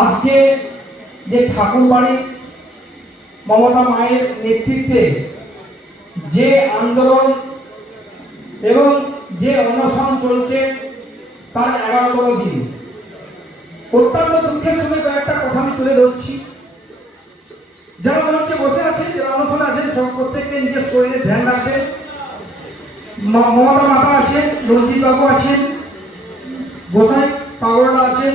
আজকে যে ঠাকুরবাড়ি মমতা মায়ের নেতৃত্বে যে আন্দোলন এবং যে অনশন চলছে তার 11তম দিন, অত্যন্ত দুঃখের সঙ্গে কয়েকটা কথা আমি তুলে ধরছি। যারা মঞ্চে বসে আছেন, যারা অনশনে আছেন, সব প্রত্যেককে নিজের শরীরে ধ্যান রাখবেন। মমতা মাতা আছেন, রঞ্জিত বাবু আছেন, গোসাই পাগলরা আছেন,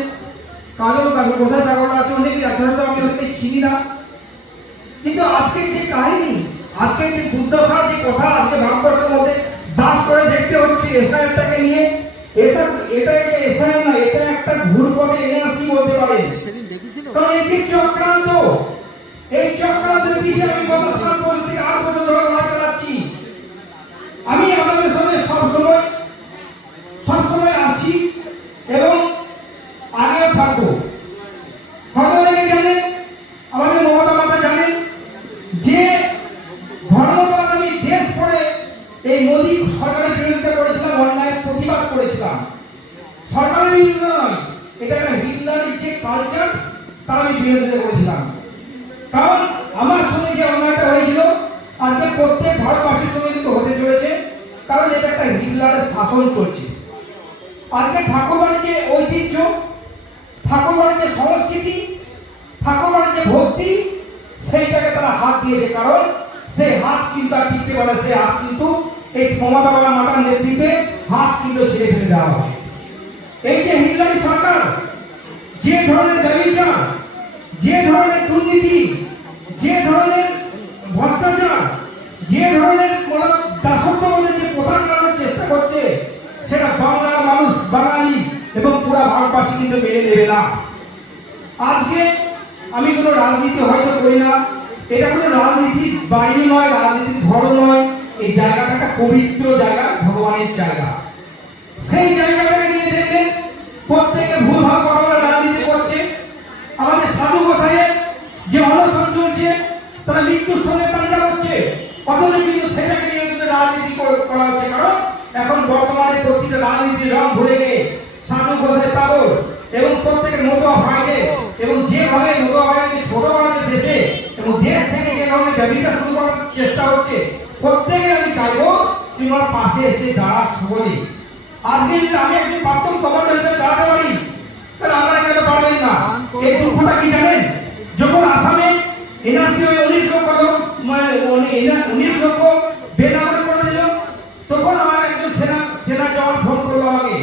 কাজল গোসাই পাগলরা আছে, অনেকেই আছেন, হয়তো আমি অনেকে চিনি না। কিন্তু আজকে যে কাহিনী, আজকে যে দুর্দশার যে কথা আজকে ভারতবর্ষের মধ্যে বাস করে দেখতে হচ্ছে এসআইআরটাকে নিয়ে, এটা একটা এসআইআর না, এটা একটা ঘুরপথে এনআরসি বলতে পারেন। কারণ এই যে চক্রান্ত, এই চক্রান্তের পিছিয়ে আমি গত 7 বছর থেকে 8 বছর ধরে লড়াই চালাচ্ছি। আমি আপনাদের সঙ্গে সবসময় আসি এবং আগেও থাকবো। হয়তো অনেকে জানেন, আমাদের মমতা মাতা জানেন যে ধর্মতলামি দেশ পড়ে এই মোদী সরকারের বিরোধিতা করেছিলাম, অন্যায়ের প্রতিবাদ করেছিলাম। সরকারের বিরোধিতা নয়, এটা একটা হিটলারের যে কালচার তার আমি বিরোধিতা করেছিলাম। কারণ আমার সঙ্গে যে অন্যায়টা হয়েছিল আজকে প্রত্যেক ভারতবাসীর সঙ্গে কিন্তু হতে চলেছে, কারণ এটা একটা হিটলারের শাসন চলছে। আজকে ঠাকুরবাড়ির যে ঐতিহ্য, ঠাকুরবাড়ির যে সংস্কৃতি, ঠাকুরবাড়ির যে ভক্তি, সেইটাকে তারা হাত দিয়েছে। কারণ সেই হাত কিন্তু আর টিকতে পারে, সেই হাত কিন্তু এই মমতা মাতার নেতৃত্বে হাত কিন্তু ছেড়ে ফেলে দেওয়া হবে। এই যে হিটলারি সরকার যে ধরনের ব্যবচার, যে ধরনের দুর্নীতি, যে ধরনের ভ্রষ্টাচার, যে ধরনের দাসত্ববোধের যে প্রধান করার চেষ্টা করছে, সেটা বাংলার মানুষ, বাঙালি এবং পুরা ভারতবাসী কিন্তু মেনে নেবে না। আজকে আমি কোনো রাজনীতি হয়তো করি না, এটা কোনো রাজনীতির বাড়ি নয়, রাজনীতির ঘর নয়, এই জায়গাটা একটা পবিত্র জায়গা, ভগবানের জায়গা। সেই জায়গাটাকে নিয়ে দেখেন প্রত্যেকে ভুলভাল কথা রাজনীতি করছে। আমাদের সাধু গোসাইয়ের যে অনশন চলছে, তারা মৃত্যুর সঙ্গে পাঞ্জা হচ্ছে, অথচ কিন্তু সেটাকে নিয়ে কিন্তু রাজনীতি করা হচ্ছে। কারণ এখন বর্তমানে প্রতিটা রাজনীতির রং ভুলে গিয়ে সাধু গোসাই পাগল এবং প্রত্যেকের মতো হয়, এবং যেভাবে মতো হয় ছোট বাড়াতে দেশে এবং দেশ থেকে যে ধরনের ব্যবসা শুরু করার চেষ্টা হচ্ছে, প্রত্যেকে আমি চাইবো তোমার পাশে এসে দাঁড়া সকলে। আজকে যদি আমি একজন প্রাক্তন কমান্ডার হিসেবে দাঁড়াতে পারি, তাহলে আমরা কেন পারবেন না? এই দুঃখটা কি জানেন? যখন আসামে এনআরসি 19 লক্ষ বেনামে করে দিল, তখন আমার একজন সেনা জওয়ান ফোন করলো আমাকে,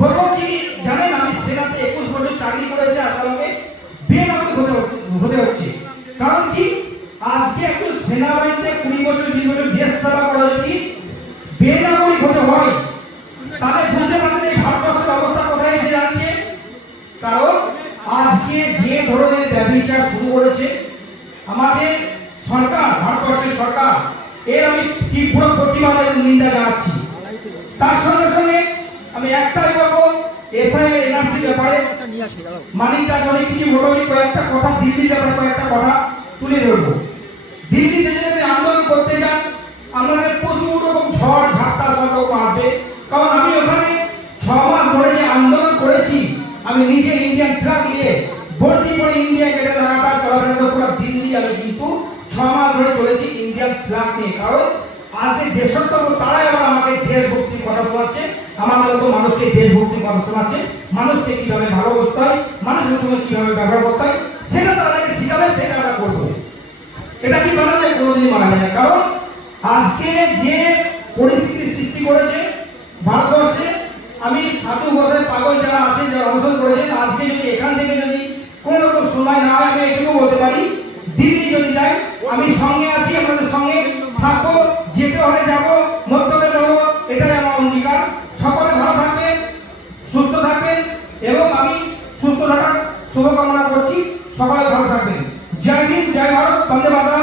বলছি জানেন আমি সেনাতে 21 বছর চাকরি করেছি, আর আমাকে বেনামে হতে হচ্ছে। কারণ কি? আজকে একজন সেনাবাহিনীতে 20 বছর 20 বছর দেশ সেবা করা যদি বেনাগরিক হতে হয়, তাহলে বুঝতে পারছেন এই ভারতবর্ষের অবস্থা কোথায় এসে যাচ্ছে। কারণ আজকে যে ধরনের ব্যবচার শুরু করেছে আমাদের সরকার, ভারতবর্ষের সরকার, এর আমি তীব্র প্রতিবাদ এবং নিন্দা জানাচ্ছি। তার সঙ্গে সঙ্গে আমি একটাই বলবো, এসআইআর এনআরসি ব্যাপারে মানিক দাস অনেক কিছু মোটামুটি কয়েকটা কথা, দিল্লির ব্যাপারে কয়েকটা কথা তুলে ধরবো। দিল্লিতে যদি আন্দোলন করতে যান, আমাদের প্রচুর রকম ঝড় ঝাপটা সব রকম আসবে। কারণ আমি ওখানে 6 মাস ধরে যে আন্দোলন করেছি, আমি নিজে ইন্ডিয়ান ফ্ল্যাগ নিয়ে ভর্তি করে ইন্ডিয়া গেটে লাগাতার চলাফেরা পুরো দিল্লি আমি কিন্তু 6 মাস ধরে চলেছি ইন্ডিয়ান ফ্ল্যাগ নিয়ে। কারণ আজকে দেশত্ব তারাই আবার আমাকে দেশভক্তির কথা শোনাচ্ছে, আমাদের মতো মানুষকে দেশভক্তির কথা শোনাচ্ছে, মানুষকে কিভাবে ভালোবাসতে হয়, মানুষের সঙ্গে কিভাবে ব্যবহার করতে হয়, সেটা তাদেরকে শিখাবে, সেটা আমরা করবো। এটা কি মানা যায়? কোনোদিন মানা যায় না। কারণ আজকে যে পরিস্থিতির সৃষ্টি করেছে ভারতবর্ষে, আমি সাধু গোসাই পাগল যারা আছেন, যারা অনশন করেছেন, আজকে যদি এখান থেকে যদি কোন রকম সময় না হয়, আমি এটুকু বলতে পারি, দিল্লি যদি যাই আমি সঙ্গে আছি, আপনাদের সঙ্গে থাকবো, যেতে হলে যাবো, মধ্যে যাবো, এটাই আমার অঙ্গীকার। সকলে ভালো থাকবেন, সুস্থ থাকবেন এবং আমি সুস্থ থাকার শুভকামনা করছি। সবাই ভালো থাকবেন। জয় হিন্দ, জয় ভারত, বন্দে মাতরম।